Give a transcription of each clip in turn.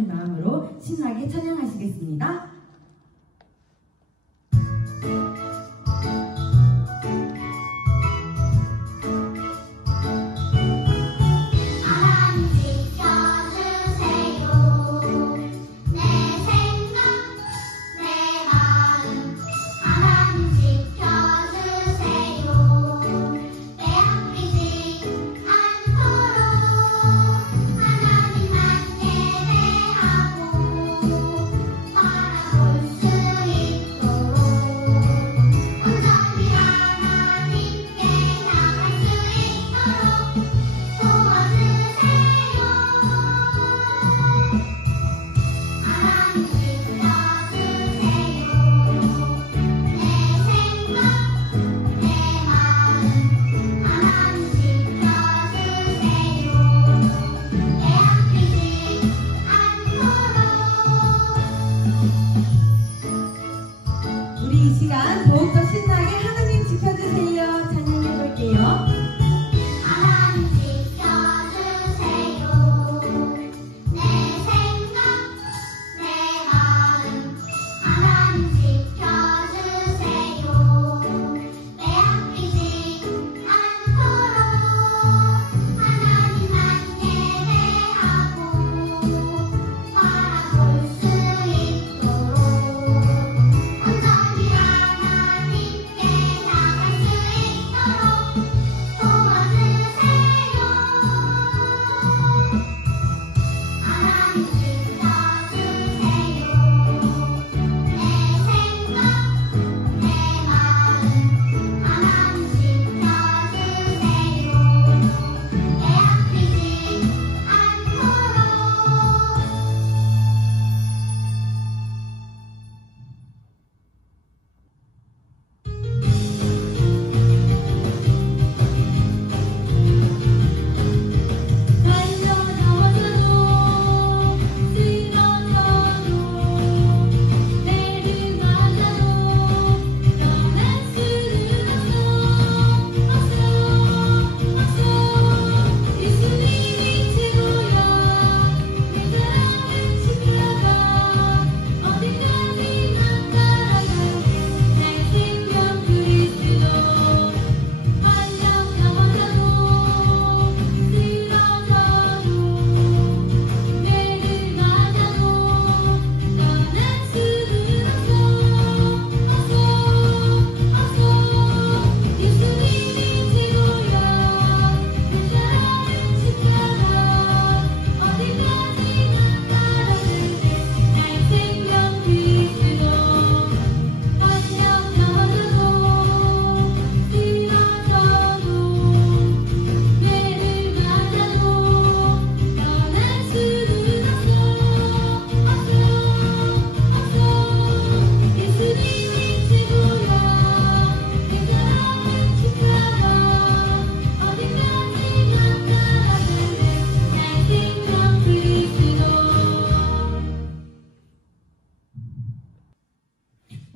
하는 마음으로 신나게 찬양하시겠습니다. 우리 이 시간 더욱더 신나게 하나님 지켜주세요 찬양해 볼게요.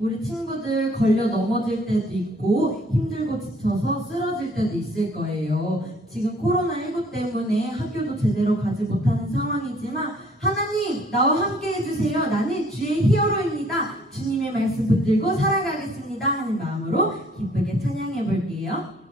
우리 친구들 걸려 넘어질 때도 있고 힘들고 지쳐서 쓰러질 때도 있을 거예요. 지금 코로나19 때문에 학교도 제대로 가지 못하는 상황이지만 하나님 나와 함께 해주세요. 나는 주의 히어로입니다. 주님의 말씀 붙들고 살아가겠습니다 하는 마음으로 기쁘게 찬양해 볼게요.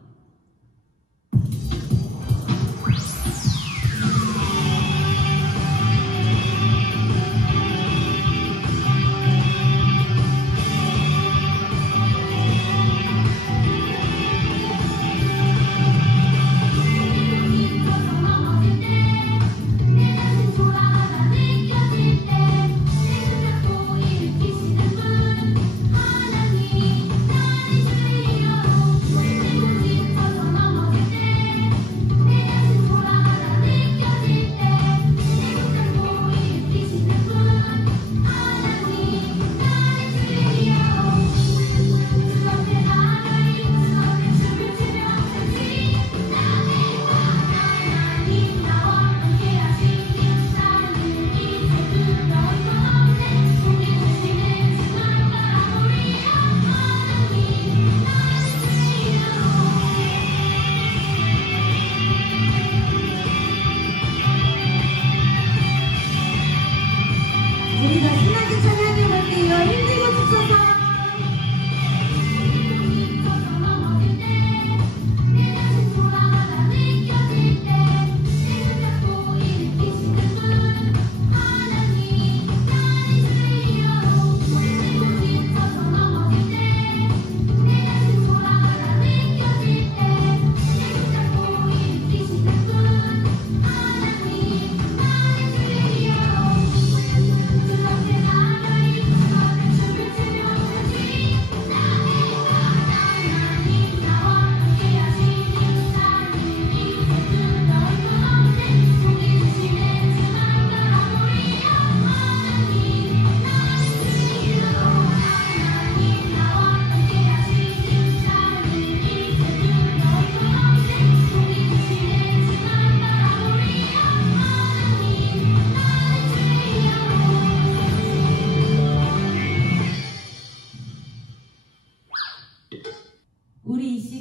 하나님 나를 주여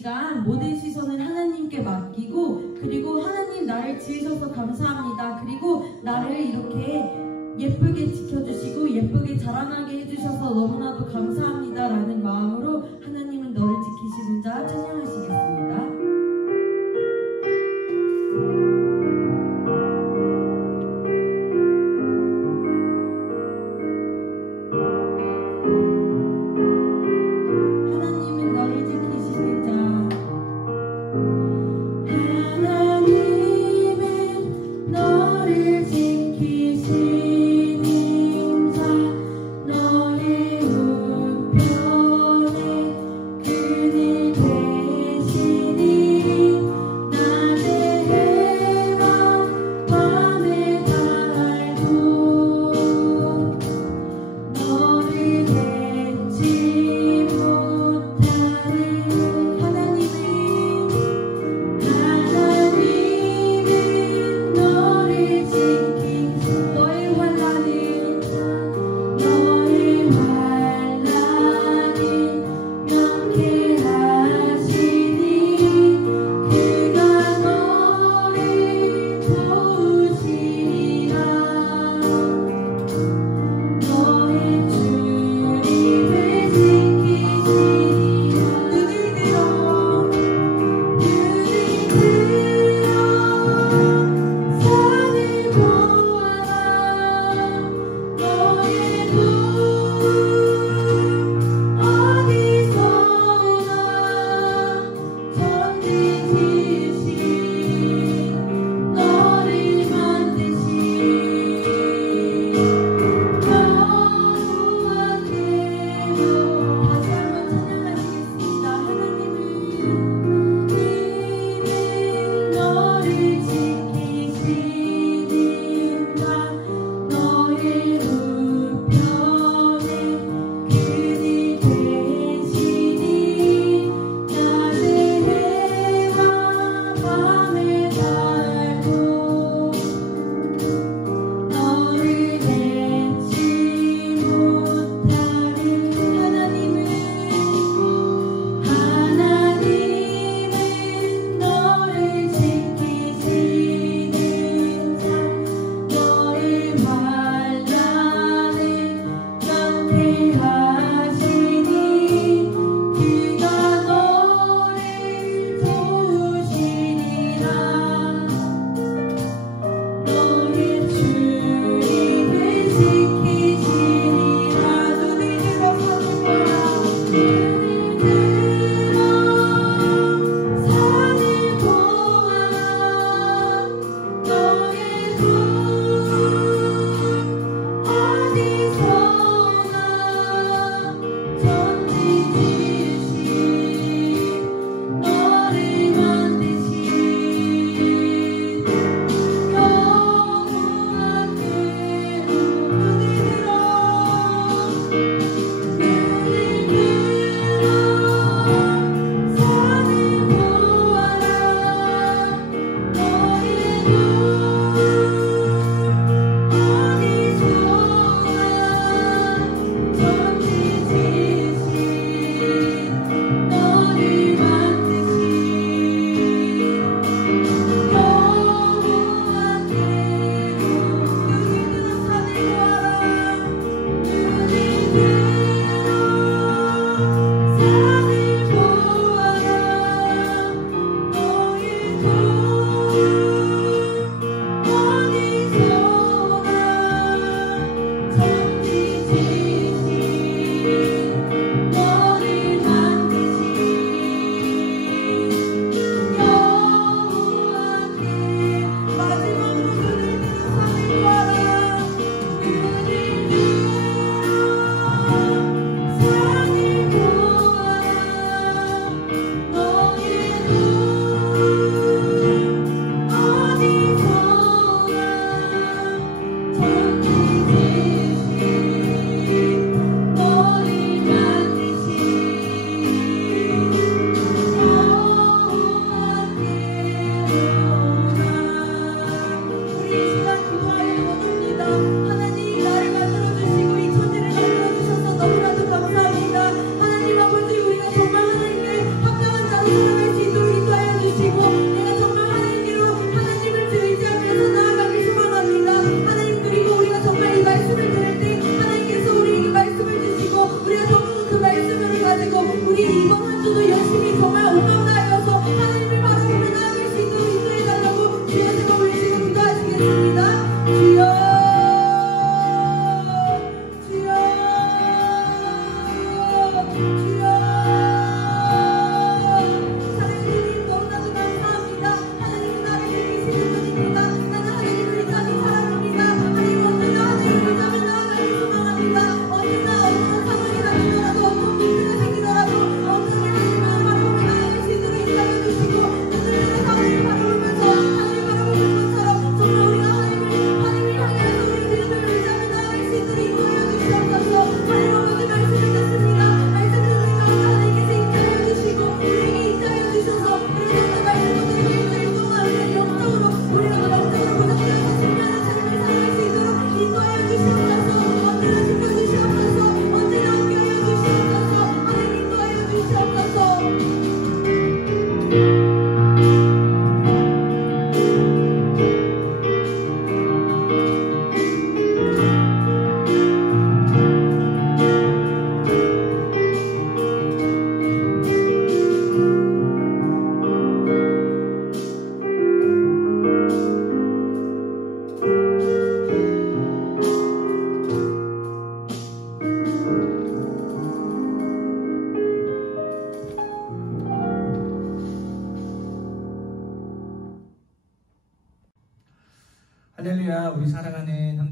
시간 모든 시선을 하나님께 맡기고, 그리고 하나님 나를 지으셔서 감사합니다. 그리고 나를 이렇게 예쁘게 지켜주시고 예쁘게 자라나게 해주셔서 너무나도 감사합니다 라는 마음으로 하나님은 너를 지키시는 자 찬양하시겠습니다. 지키시는 자 너의 우편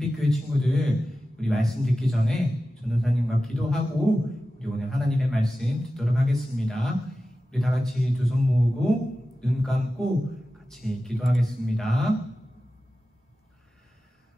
한빛교회 친구들, 우리 말씀 듣기 전에 전도사님과 기도하고 우리 오늘 하나님의 말씀 듣도록 하겠습니다. 우리 다 같이 두 손 모으고 눈 감고 같이 기도하겠습니다.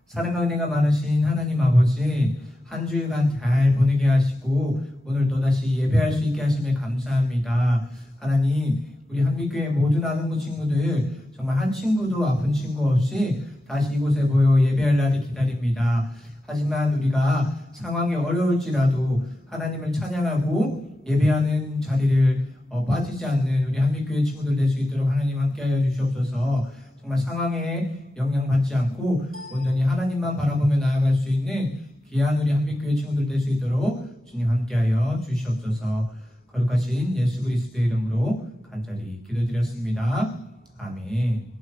사랑과 은혜가 많으신 하나님 아버지, 한 주일간 잘 보내게 하시고 오늘 또다시 예배할 수 있게 하심에 감사합니다. 하나님, 우리 한빛교회 모든 아동부 친구들 정말 한 친구도 아픈 친구 없이 다시 이곳에 모여 예배할 날을 기다립니다. 하지만 우리가 상황이 어려울지라도 하나님을 찬양하고 예배하는 자리를 빠지지 않는 우리 한빛교회 친구들 될 수 있도록 하나님 함께하여 주시옵소서. 정말 상황에 영향받지 않고 온전히 하나님만 바라보며 나아갈 수 있는 귀한 우리 한빛교회 친구들 될 수 있도록 주님 함께하여 주시옵소서. 거룩하신 예수 그리스도의 이름으로 간절히 기도드렸습니다. 아멘.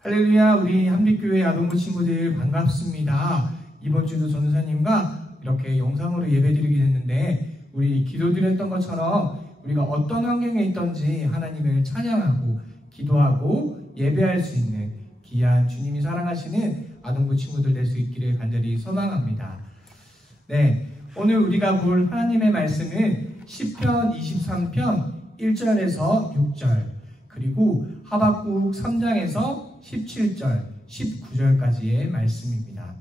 할렐루야. 우리 한빛교회 아동부 친구들 반갑습니다. 이번 주도 전도사님과 이렇게 영상으로 예배드리게 됐는데, 우리 기도드렸던 것처럼 우리가 어떤 환경에 있든지 하나님을 찬양하고 기도하고 예배할 수 있는 귀한 주님이 사랑하시는 아동부 친구들 될 수 있기를 간절히 소망합니다. 네, 오늘 우리가 볼 하나님의 말씀은 시편 23편 1절에서 6절, 그리고 하박국 3장에서 17절, 19절까지의 말씀입니다.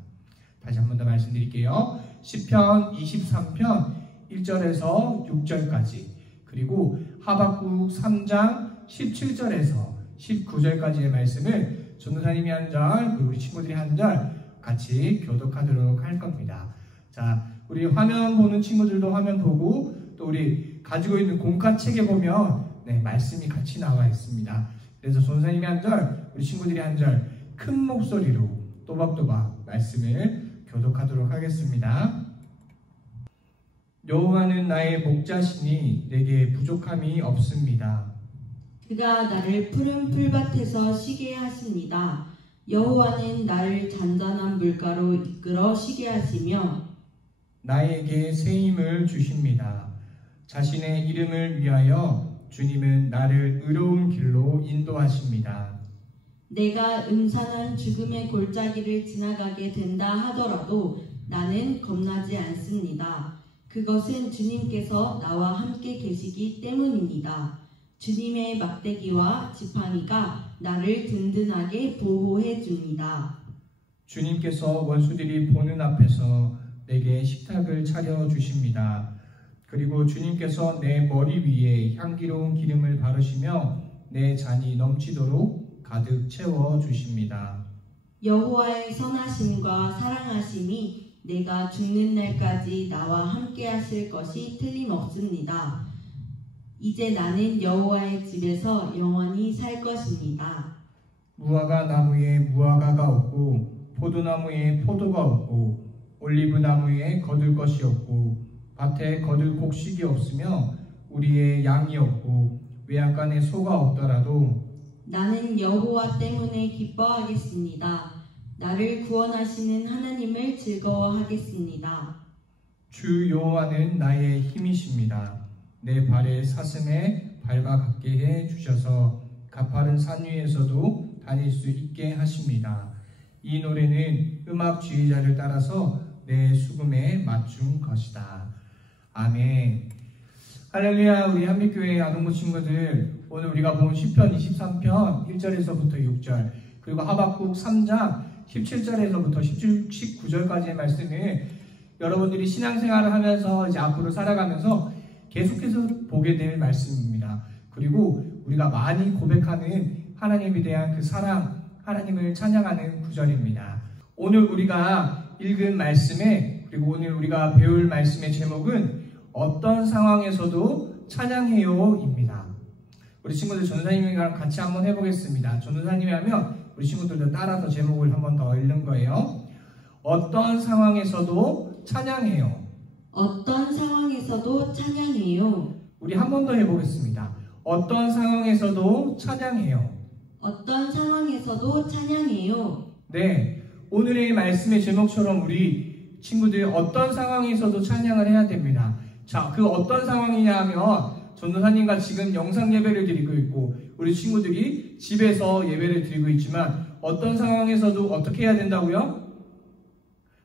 다시 한 번 더 말씀드릴게요. 시편 23편 1절에서 6절까지, 그리고 하박국 3장 17절에서 19절까지의 말씀을 전도사님이 한 절, 그리고 우리 친구들이 한 절 같이 교독하도록 할 겁니다. 자, 우리 화면 보는 친구들도 화면 보고, 또 우리 가지고 있는 공카책에 보면 말씀이 같이 나와 있습니다. 그래서 전도사님이 한 절, 우리 친구들이 한 절 큰 목소리로 또박또박 말씀을 교독하도록 하겠습니다. 여호와는 나의 목자시니 내게 부족함이 없습니다. 그가 나를 푸른 풀밭에서 쉬게 하십니다. 여호와는 나를 잔잔한 물가로 이끌어 쉬게 하시며 나에게 새 힘을 주십니다. 자신의 이름을 위하여 주님은 나를 의로운 길로 인도하십니다. 내가 음산한 죽음의 골짜기를 지나가게 된다 하더라도 나는 겁나지 않습니다. 그것은 주님께서 나와 함께 계시기 때문입니다. 주님의 막대기와 지팡이가 나를 든든하게 보호해 줍니다. 주님께서 원수들이 보는 앞에서 내게 식탁을 차려 주십니다. 그리고 주님께서 내 머리 위에 향기로운 기름을 바르시며 내 잔이 넘치도록 가득 채워 주십니다. 여호와의 선하심과 사랑하심이 내가 죽는 날까지 나와 함께 하실 것이 틀림없습니다. 이제 나는 여호와의 집에서 영원히 살 것입니다. 무화과 나무에 무화과가 없고 포도나무에 포도가 없고 올리브 나무에 거둘 것이 없고 밭에 거둘 곡식이 없으며 우리의 양이 없고 외양간에 소가 없더라도 나는 여호와 때문에 기뻐하겠습니다. 나를 구원하시는 하나님을 즐거워하겠습니다. 주 여호와는 나의 힘이십니다. 내 발의 사슴에 밟아갖게 해 주셔서 가파른 산 위에서도 다닐 수 있게 하십니다. 이 노래는 음악 지휘자를 따라서 내 수금에 맞춘 것이다. 아멘. 할렐루야. 우리 한빛교회 아동부 친구들, 오늘 우리가 본 시편 23편 1절에서부터 6절, 그리고 하박국 3장 17절에서부터 19절까지의 말씀을 여러분들이 신앙생활을 하면서 이제 앞으로 살아가면서 계속해서 보게 될 말씀입니다. 그리고 우리가 많이 고백하는 하나님에 대한 그 사랑, 하나님을 찬양하는 구절입니다. 오늘 우리가 읽은 말씀에, 그리고 오늘 우리가 배울 말씀의 제목은 어떤 상황에서도 찬양해요입니다. 우리 친구들 전도사님이랑 같이 한번 해보겠습니다. 전도사님이 하면 우리 친구들도 따라서 제목을 한번 더 읽는 거예요. 어떤 상황에서도 찬양해요. 어떤 상황에서도 찬양해요. 우리 한 번 더 해보겠습니다. 어떤 상황에서도 찬양해요. 어떤 상황에서도 찬양해요. 네, 오늘의 말씀의 제목처럼 우리 친구들 어떤 상황에서도 찬양을 해야 됩니다. 자, 그 어떤 상황이냐 하면 전도사님과 지금 영상 예배를 드리고 있고 우리 친구들이 집에서 예배를 드리고 있지만 어떤 상황에서도 어떻게 해야 된다고요?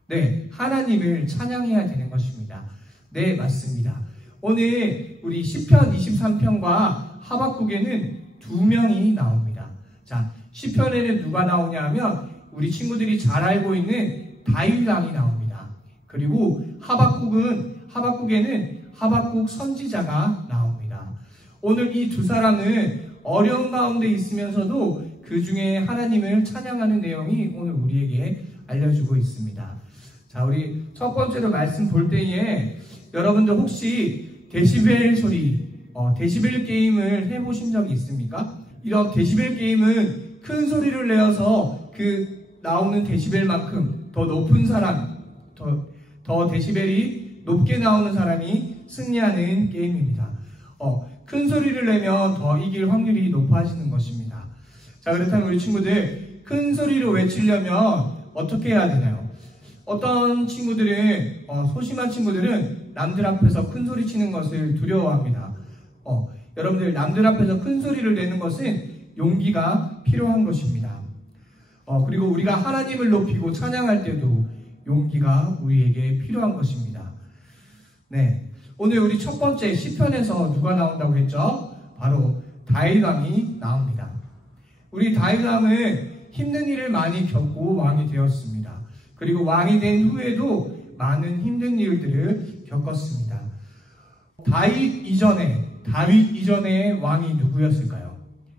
네, 하나님을 찬양해야 되는 것입니다. 네, 맞습니다. 오늘 우리 시편 23편과 하박국에는 두 명이 나옵니다. 자, 시편에는 누가 나오냐 하면 우리 친구들이 잘 알고 있는 다윗 왕이 나옵니다. 그리고 하박국에는 하박국 선지자가 나옵니다. 오늘 이 두 사람은 어려운 가운데 있으면서도 그 중에 하나님을 찬양하는 내용이 오늘 우리에게 알려주고 있습니다. 자, 우리 첫 번째로 말씀 볼 때에 여러분들 혹시 데시벨 소리, 데시벨 게임을 해보신 적이 있습니까? 이런 데시벨 게임은 큰 소리를 내어서 그 나오는 데시벨만큼 더 높은 사람, 더 데시벨이 높게 나오는 사람이 승리하는 게임입니다. 큰 소리를 내면 더 이길 확률이 높아지는 것입니다. 자, 그렇다면 우리 친구들 큰 소리로 외치려면 어떻게 해야 되나요? 어떤 친구들은 소심한 친구들은 남들 앞에서 큰 소리 치는 것을 두려워합니다. 여러분들 남들 앞에서 큰 소리를 내는 것은 용기가 필요한 것입니다. 그리고 우리가 하나님을 높이고 찬양할 때도 용기가 우리에게 필요한 것입니다. 네, 오늘 우리 첫 번째 시편에서 누가 나온다고 했죠? 바로 다윗 왕이 나옵니다. 우리 다윗 왕은 힘든 일을 많이 겪고 왕이 되었습니다. 그리고 왕이 된 후에도 많은 힘든 일들을 겪었습니다. 다윗 이전에 왕이 누구였을까요?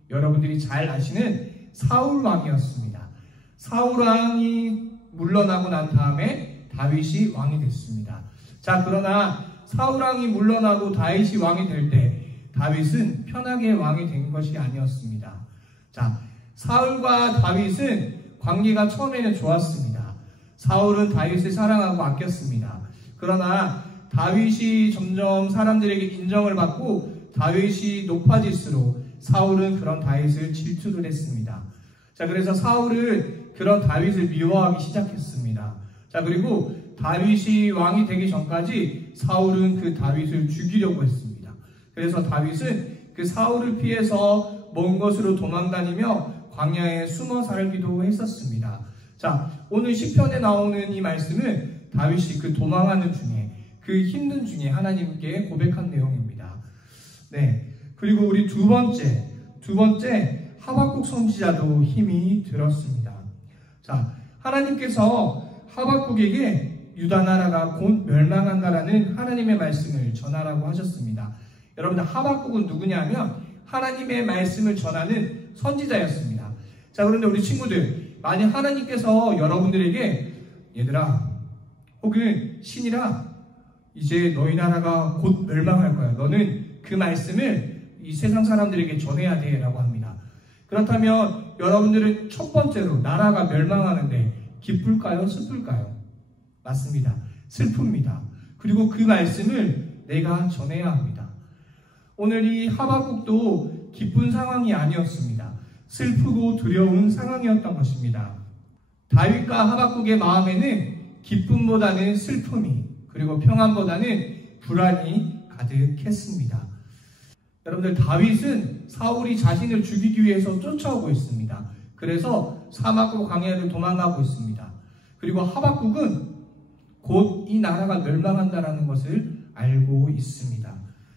여러분들이 잘 아시는 사울 왕이었습니다. 사울 왕이 물러나고 난 다음에 다윗이 왕이 됐습니다. 자, 그러나 사울 왕이 물러나고 다윗이 왕이 될 때 다윗은 편하게 왕이 된 것이 아니었습니다. 자, 사울과 다윗은 관계가 처음에는 좋았습니다. 사울은 다윗을 사랑하고 아꼈습니다. 그러나 다윗이 점점 사람들에게 인정을 받고 다윗이 높아질수록 사울은 그런 다윗을 질투를 했습니다. 자, 그래서 사울은 그런 다윗을 미워하기 시작했습니다. 자, 그리고 다윗이 왕이 되기 전까지 사울은 그 다윗을 죽이려고 했습니다. 그래서 다윗은 그 사울을 피해서 먼 곳으로 도망다니며 광야에 숨어 살기도 했었습니다. 자, 오늘 시편에 나오는 이 말씀은 다윗이 그 도망하는 중에, 그 힘든 중에 하나님께 고백한 내용입니다. 네, 그리고 우리 두 번째 하박국 선지자도 힘이 들었습니다. 자, 하나님께서 하박국에게 유다 나라가 곧 멸망한다라는 하나님의 말씀을 전하라고 하셨습니다. 여러분들 하박국은 누구냐면 하나님의 말씀을 전하는 선지자였습니다. 자, 그런데 우리 친구들, 만약 하나님께서 여러분들에게 얘들아 혹은 신이라 이제 너희 나라가 곧 멸망할 거야, 너는 그 말씀을 이 세상 사람들에게 전해야 돼 라고 합니다. 그렇다면 여러분들은 첫 번째로 나라가 멸망하는데 기쁠까요? 슬플까요? 맞습니다. 슬픕니다. 그리고 그 말씀을 내가 전해야 합니다. 오늘 이 하박국도 기쁜 상황이 아니었습니다. 슬프고 두려운 상황이었던 것입니다. 다윗과 하박국의 마음에는 기쁨보다는 슬픔이, 그리고 평안보다는 불안이 가득했습니다. 여러분들, 다윗은 사울이 자신을 죽이기 위해서 쫓아오고 있습니다. 그래서 사막으로 광야를 도망가고 있습니다. 그리고 하박국은 곧 이 나라가 멸망한다라는 것을 알고 있습니다.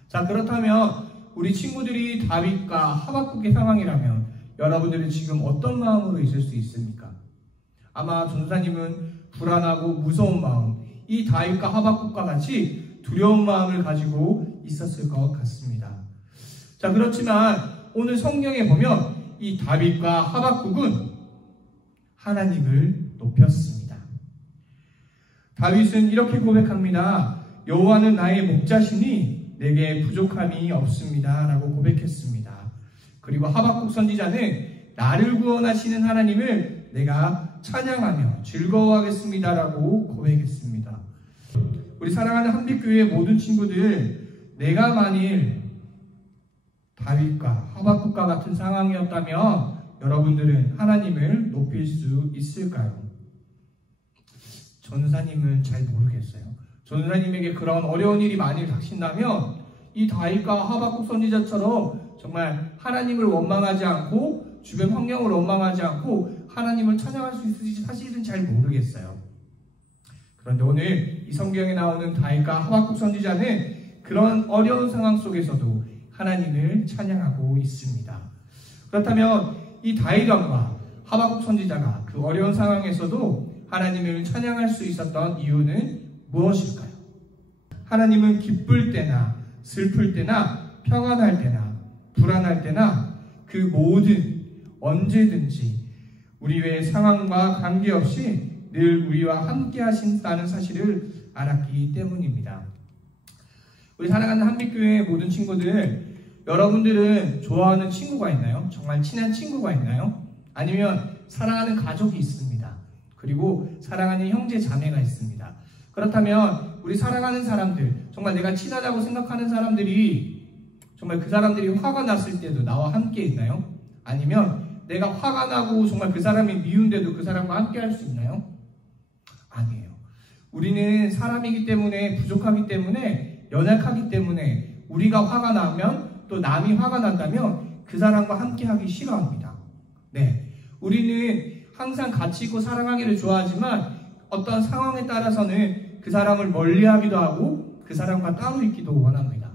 자, 그렇다면 우리 친구들이 다윗과 하박국의 상황이라면 여러분들은 지금 어떤 마음으로 있을 수 있습니까? 아마 전도사님은 불안하고 무서운 마음, 이 다윗과 하박국과 같이 두려운 마음을 가지고 있었을 것 같습니다. 자, 그렇지만 오늘 성경에 보면 이 다윗과 하박국은 하나님을 높였습니다. 다윗은 이렇게 고백합니다. 여호와는 나의 목자시니 내게 부족함이 없습니다 라고 고백했습니다. 그리고 하박국 선지자는 나를 구원하시는 하나님을 내가 찬양하며 즐거워하겠습니다 라고 고백했습니다. 우리 사랑하는 한빛교회의 모든 친구들, 내가 만일 다윗과 하박국과 같은 상황이었다면 여러분들은 하나님을 높일 수 있을까요? 전사님은 잘 모르겠어요. 전사님에게 그런 어려운 일이 많이 닥친다면 이 다윗과 하박국 선지자처럼 정말 하나님을 원망하지 않고 주변 환경을 원망하지 않고 하나님을 찬양할 수 있을지 사실은 잘 모르겠어요. 그런데 오늘 이 성경에 나오는 다윗과 하박국 선지자는 그런 어려운 상황 속에서도 하나님을 찬양하고 있습니다. 그렇다면 이 다윗 왕과 하박국 선지자가 그 어려운 상황에서도 하나님을 찬양할 수 있었던 이유는 무엇일까요? 하나님은 기쁠 때나 슬플 때나 평안할 때나 불안할 때나 그 모든 언제든지 우리의 상황과 관계없이 늘 우리와 함께 하신다는 사실을 알았기 때문입니다. 우리 사랑하는 한빛교회의 모든 친구들, 여러분들은 좋아하는 친구가 있나요? 정말 친한 친구가 있나요? 아니면 사랑하는 가족이 있습니다. 그리고 사랑하는 형제 자매가 있습니다. 그렇다면 우리 사랑하는 사람들, 정말 내가 친하다고 생각하는 사람들이 정말 그 사람들이 화가 났을 때도 나와 함께 있나요? 아니면 내가 화가 나고 정말 그 사람이 미운데도 그 사람과 함께 할 수 있나요? 아니에요. 우리는 사람이기 때문에, 부족하기 때문에, 연약하기 때문에 우리가 화가 나면, 또 남이 화가 난다면 그 사람과 함께 하기 싫어합니다. 네, 우리는 항상 같이 있고 사랑하기를 좋아하지만 어떤 상황에 따라서는 그 사람을 멀리하기도 하고 그 사람과 따로 있기도 원합니다.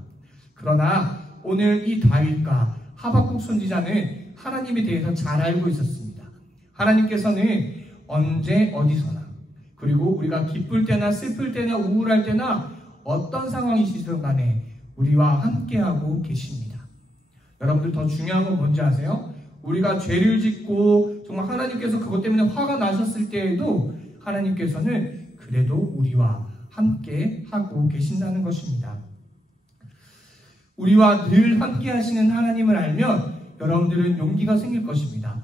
그러나 오늘 이 다윗과 하박국 선지자는 하나님에 대해서 잘 알고 있었습니다. 하나님께서는 언제 어디서나, 그리고 우리가 기쁠 때나 슬플 때나 우울할 때나 어떤 상황이시든 간에 우리와 함께하고 계십니다. 여러분들 더 중요한 건 뭔지 아세요? 우리가 죄를 짓고 정말 하나님께서 그것 때문에 화가 나셨을 때에도 하나님께서는 그래도 우리와 함께 하고 계신다는 것입니다. 우리와 늘 함께 하시는 하나님을 알면 여러분들은 용기가 생길 것입니다.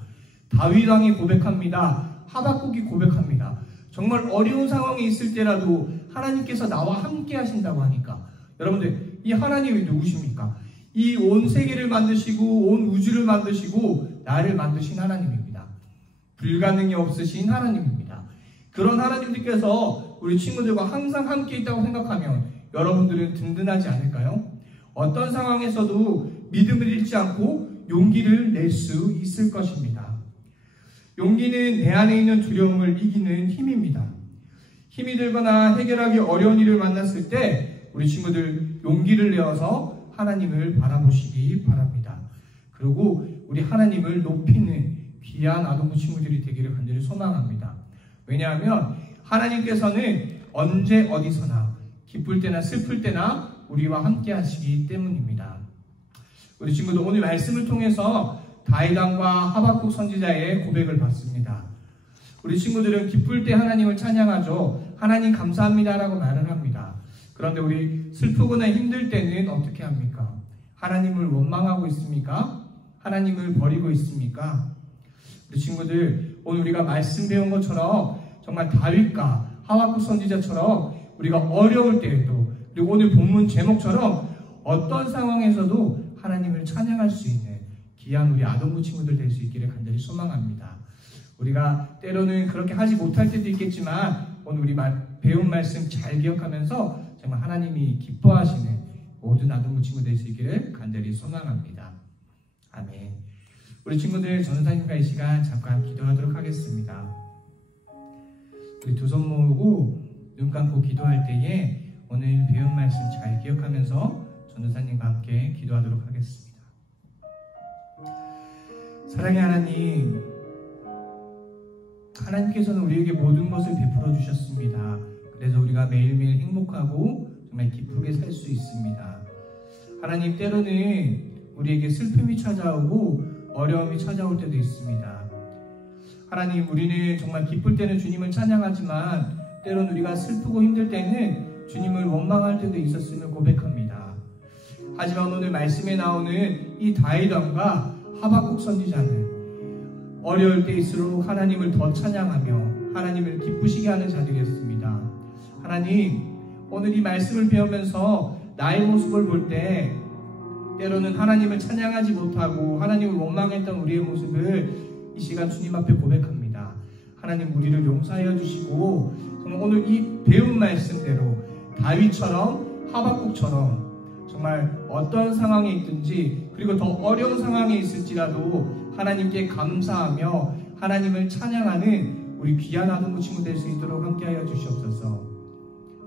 다윗 왕이 고백합니다. 하박국이 고백합니다. 정말 어려운 상황에 있을 때라도 하나님께서 나와 함께 하신다고 하니까, 여러분들, 이 하나님이 누구십니까? 이 온 세계를 만드시고 온 우주를 만드시고 나를 만드신 하나님입니다. 불가능이 없으신 하나님입니다. 그런 하나님들께서 우리 친구들과 항상 함께 있다고 생각하면 여러분들은 든든하지 않을까요? 어떤 상황에서도 믿음을 잃지 않고 용기를 낼 수 있을 것입니다. 용기는 내 안에 있는 두려움을 이기는 힘입니다. 힘이 들거나 해결하기 어려운 일을 만났을 때 우리 친구들 용기를 내어서 하나님을 바라보시기 바랍니다. 그리고 우리 하나님을 높이는 귀한 아동부 친구들이 되기를 간절히 소망합니다. 왜냐하면 하나님께서는 언제 어디서나 기쁠 때나 슬플 때나 우리와 함께 하시기 때문입니다. 우리 친구들, 오늘 말씀을 통해서 다윗 왕과 하박국 선지자의 고백을 받습니다. 우리 친구들은 기쁠 때 하나님을 찬양하죠. 하나님 감사합니다라고 말을 합니다. 그런데 우리 슬프거나 힘들 때는 어떻게 합니까? 하나님을 원망하고 있습니까? 하나님을 버리고 있습니까? 우리 친구들, 오늘 우리가 말씀 배운 것처럼 정말 다윗과 하박국 선지자처럼 우리가 어려울 때에도, 그리고 오늘 본문 제목처럼 어떤 상황에서도 하나님을 찬양할 수 있는 귀한 우리 아동부 친구들 될 수 있기를 간절히 소망합니다. 우리가 때로는 그렇게 하지 못할 때도 있겠지만 오늘 우리 배운 말씀 잘 기억하면서 정말 하나님이 기뻐하시는 모든 아동부 친구 될 수 있기를 간절히 소망합니다. 아멘. 우리 친구들, 전도사님과 이 시간 잠깐 기도하도록 하겠습니다. 우리 두 손 모으고 눈 감고 기도할 때에 오늘 배운 말씀 잘 기억하면서 전도사님과 함께 기도하도록 하겠습니다. 사랑의 하나님, 하나님께서는 우리에게 모든 것을 베풀어 주셨습니다. 그래서 우리가 매일매일 행복하고 정말 기쁘게 살 수 있습니다. 하나님, 때로는 우리에게 슬픔이 찾아오고 어려움이 찾아올 때도 있습니다. 하나님, 우리는 정말 기쁠 때는 주님을 찬양하지만 때로는 우리가 슬프고 힘들 때는 주님을 원망할 때도 있었음을 고백합니다. 하지만 오늘 말씀에 나오는 이 다윗 왕과 하박국 선지자는 어려울 때일수록 하나님을 더 찬양하며 하나님을 기쁘시게 하는 자들이었습니다. 하나님, 오늘 이 말씀을 배우면서 나의 모습을 볼 때 때로는 하나님을 찬양하지 못하고 하나님을 원망했던 우리의 모습을 이 시간 주님 앞에 고백합니다. 하나님, 우리를 용서하여 주시고 정말 오늘 이 배운 말씀대로 다윗처럼 하박국처럼 정말 어떤 상황에 있든지, 그리고 더 어려운 상황에 있을지라도 하나님께 감사하며 하나님을 찬양하는 우리 귀한 아동부 친구 될 수 있도록 함께하여 주시옵소서.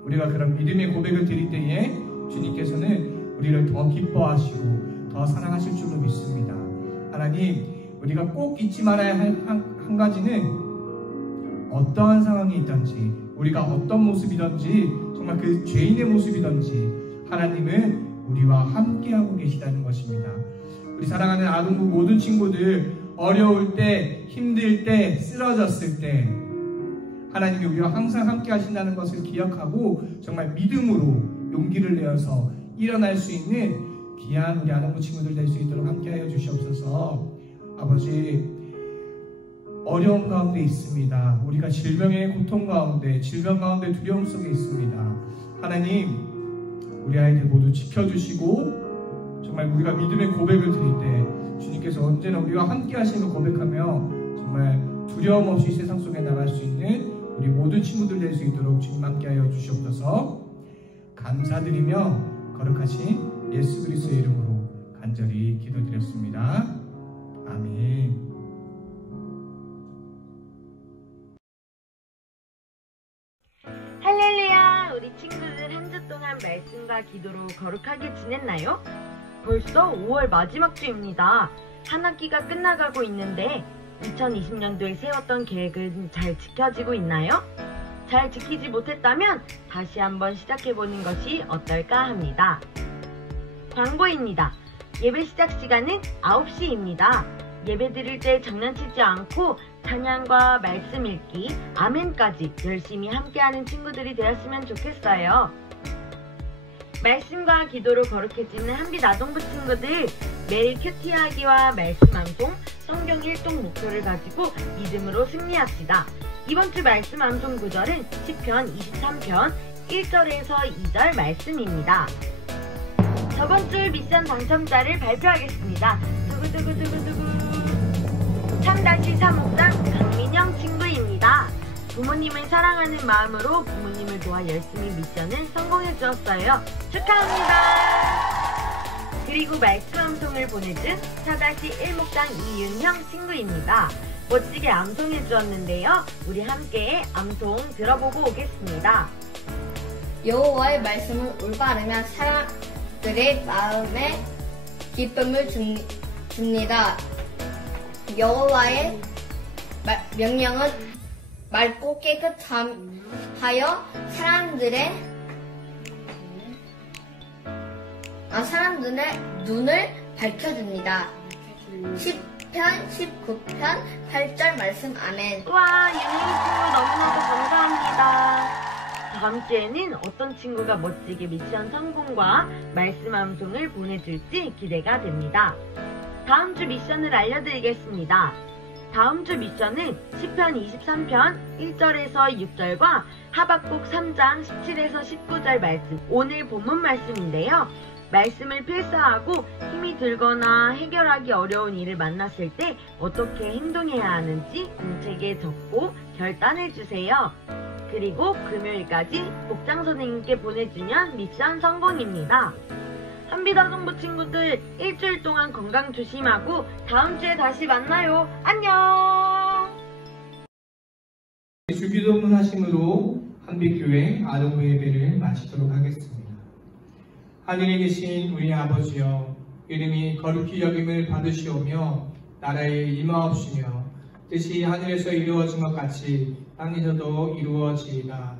우리가 그런 믿음의 고백을 드릴 때에 주님께서는 우리를 더 기뻐하시고 더 사랑하실 줄로 믿습니다. 하나님, 우리가 꼭 잊지 말아야 할 한 가지는 어떠한 상황이 있든지 우리가 어떤 모습이든지 정말 그 죄인의 모습이든지 하나님은 우리와 함께하고 계시다는 것입니다. 우리 사랑하는 아동부 모든 친구들, 어려울 때, 힘들 때, 쓰러졌을 때 하나님이 우리와 항상 함께 하신다는 것을 기억하고 정말 믿음으로 용기를 내어서 일어날 수 있는 귀한 우리 아동부 친구들 될 수 있도록 함께하여 주시옵소서. 아버지, 어려움 가운데 있습니다. 우리가 질병의 고통 가운데, 질병 가운데 두려움 속에 있습니다. 하나님, 우리 아이들 모두 지켜주시고 정말 우리가 믿음의 고백을 드릴 때 주님께서 언제나 우리와 함께 하시는 걸 고백하며 정말 두려움 없이 세상 속에 나갈 수 있는 우리 모든 친구들 될 수 있도록 주님 함께하여 주시옵소서. 감사드리며 거룩하신 예수 그리스도의 이름으로 간절히 기도드렸습니다. 아멘. 할렐루야! 우리 친구들 한 주 동안 말씀과 기도로 거룩하게 지냈나요? 벌써 5월 마지막 주입니다. 한 학기가 끝나가고 있는데 2020년도에 세웠던 계획은 잘 지켜지고 있나요? 잘 지키지 못했다면 다시 한번 시작해보는 것이 어떨까 합니다. 광고입니다. 예배 시작 시간은 9시입니다. 예배 드릴 때 장난치지 않고 찬양과 말씀 읽기, 아멘까지 열심히 함께하는 친구들이 되었으면 좋겠어요. 말씀과 기도로 거룩해지는 한빛 아동부 친구들, 매일 큐티하기와 말씀 암송, 성경 일독 목표를 가지고 믿음으로 승리합시다. 이번 주 말씀 암송 구절은 시편 23편 1절에서 2절 말씀입니다. 저번 주 미션 당첨자를 발표하겠습니다. 두구두구두구두구. 3-3 목장 강민영 친구입니다. 부모님을 사랑하는 마음으로 부모님을 도와 열심히 미션을 성공해 주었어요. 축하합니다. 그리고 말씀 암송을 보내준 4-1 목장 이윤형 친구입니다. 멋지게 암송해 주었는데요. 우리 함께 암송 들어보고 오겠습니다. 여호와의 말씀을 올바르면 사람들의 마음에 기쁨을 줍니다. 여호와의 명령은 맑고 깨끗하여 사람들의 눈을 밝혀줍니다. 10편 19편 8절 말씀. 아멘. 와, 윤희 친구 너무나도 감사합니다. 다음 주에는 어떤 친구가 멋지게 미션 성공과 말씀 암송을 보내줄지 기대가 됩니다. 다음 주 미션을 알려드리겠습니다. 다음 주 미션은 시편 23편 1절에서 6절과 하박국 3장 17에서 19절 말씀, 오늘 본문 말씀인데요. 말씀을 필사하고 힘이 들거나 해결하기 어려운 일을 만났을 때 어떻게 행동해야 하는지 공책에 적고 결단해주세요. 그리고 금요일까지 목장 선생님께 보내주면 미션 성공입니다. 한빛아동부 친구들, 일주일 동안 건강 조심하고 다음 주에 다시 만나요. 안녕. 주기도문 하심으로 한빛교회 아동부 예배를 마치도록 하겠습니다. 하늘에 계신 우리 아버지여, 이름이 거룩히 여김을 받으시오며 나라에 임하옵시며 뜻이 하늘에서 이루어진 것 같이 땅에서도 이루어지이다.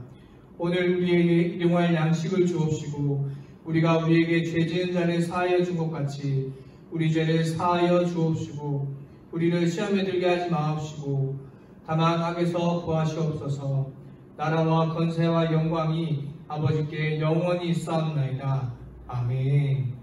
오늘 우리에게 일용할 양식을 주옵시고 우리가 우리에게 죄 지은 자를 사하여 준 것 같이 우리 죄를 사하여 주옵시고 우리를 시험에 들게 하지 마옵시고 다만 악에서 구하시옵소서. 나라와 권세와 영광이 아버지께 영원히 있사옵나이다. 아멘.